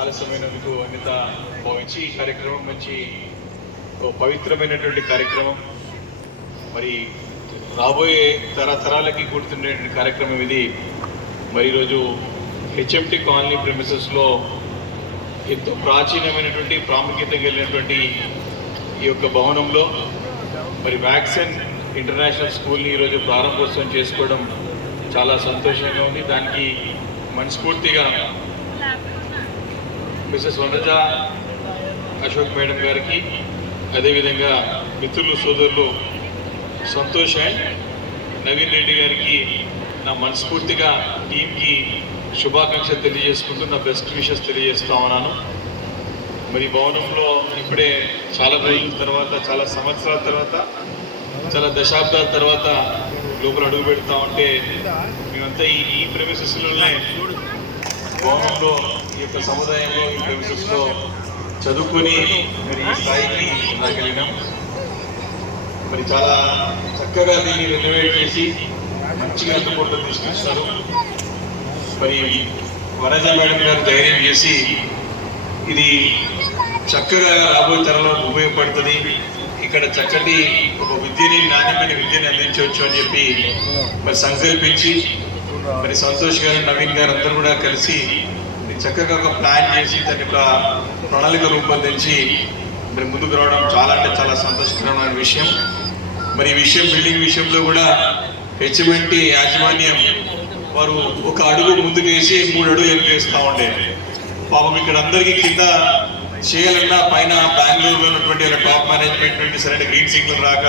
ఆలస్యమైనందుకు అన్యత భావించి ఈ కార్యక్రమం మంచి పవిత్రమైనటువంటి కార్యక్రమం. మరి రాబోయే తరతరాలకి గుర్తుండేటువంటి కార్యక్రమం ఇది. మరి ఈరోజు హెచ్ఎంటి కాలనీ ప్రిమిసెస్లో ఎంతో ప్రాచీనమైనటువంటి ప్రాముఖ్యత కలిగినటువంటి ఈ యొక్క భవనంలో మరి వ్యాక్సిన్ ఇంటర్నేషనల్ స్కూల్ని ఈరోజు ప్రారంభోత్సవం చేసుకోవడం చాలా సంతోషంగా ఉంది. దానికి మనస్ఫూర్తిగా మిసెస్ వనజ అశోక్ మేడం గారికి అదేవిధంగా మిత్రులు సోదరులు సంతోష్ అండ్ నవీన్ రెడ్డి గారికి నా మనస్ఫూర్తిగా టీంకి శుభాకాంక్షలు తెలియజేసుకుంటూ నా బెస్ట్ విషెస్ తెలియజేస్తా ఉన్నాను. మరి భవనంలో ఇప్పుడే చాలా రోజుల తర్వాత చాలా సంవత్సరాల తర్వాత చాలా దశాబ్దాల తర్వాత లోపల అడుగు పెడతా ఉంటే మేమంతా ఈ ఈ భవనంలో ఈ యొక్క సముదాయంలో ఈ ప్రెమిసెస్లో చదువుకొని మరి ఈ స్థాయికి రాగలిగినాం మరి చాలా చక్కగా దీన్ని రెనోవేట్ చేసి మంచిగా అందుబాటులో తీసుకొస్తారు మరి వరద మేడం గారు ధైర్యం చేసి ఇది చక్కగా రాబోయే తరంలో ఉపయోగపడుతుంది. ఇక్కడ చక్కటి ఒక విద్యని నాణ్యమైన విద్యని అందించవచ్చు అని చెప్పి మరి సంకల్పించి మరి సంతోష్ గారు నవీన్ గారు అందరూ కూడా కలిసి చక్కగా ఒక ప్లాన్ చేసి దాని యొక్క ప్రణాళిక రూపొందించి మరి ముందుకు రావడం చాలా అంటే చాలా సంతోషకరమైన విషయం. మరి ఈ విషయం బిల్డింగ్ విషయంలో కూడా హెచ్ఎంఎన్టీ యాజమాన్యం వారు ఒక అడుగు ముందుకు వేసి మూడు అడుగు వెనక్కి ఉండే పాపం ఇక్కడ అందరికీ కింద చేయాలన్నా పైన బెంగళూరులో ఉన్నటువంటి టాప్ మేనేజ్మెంట్ నుండి సరైన గ్రీన్ సిగ్నల్ రాక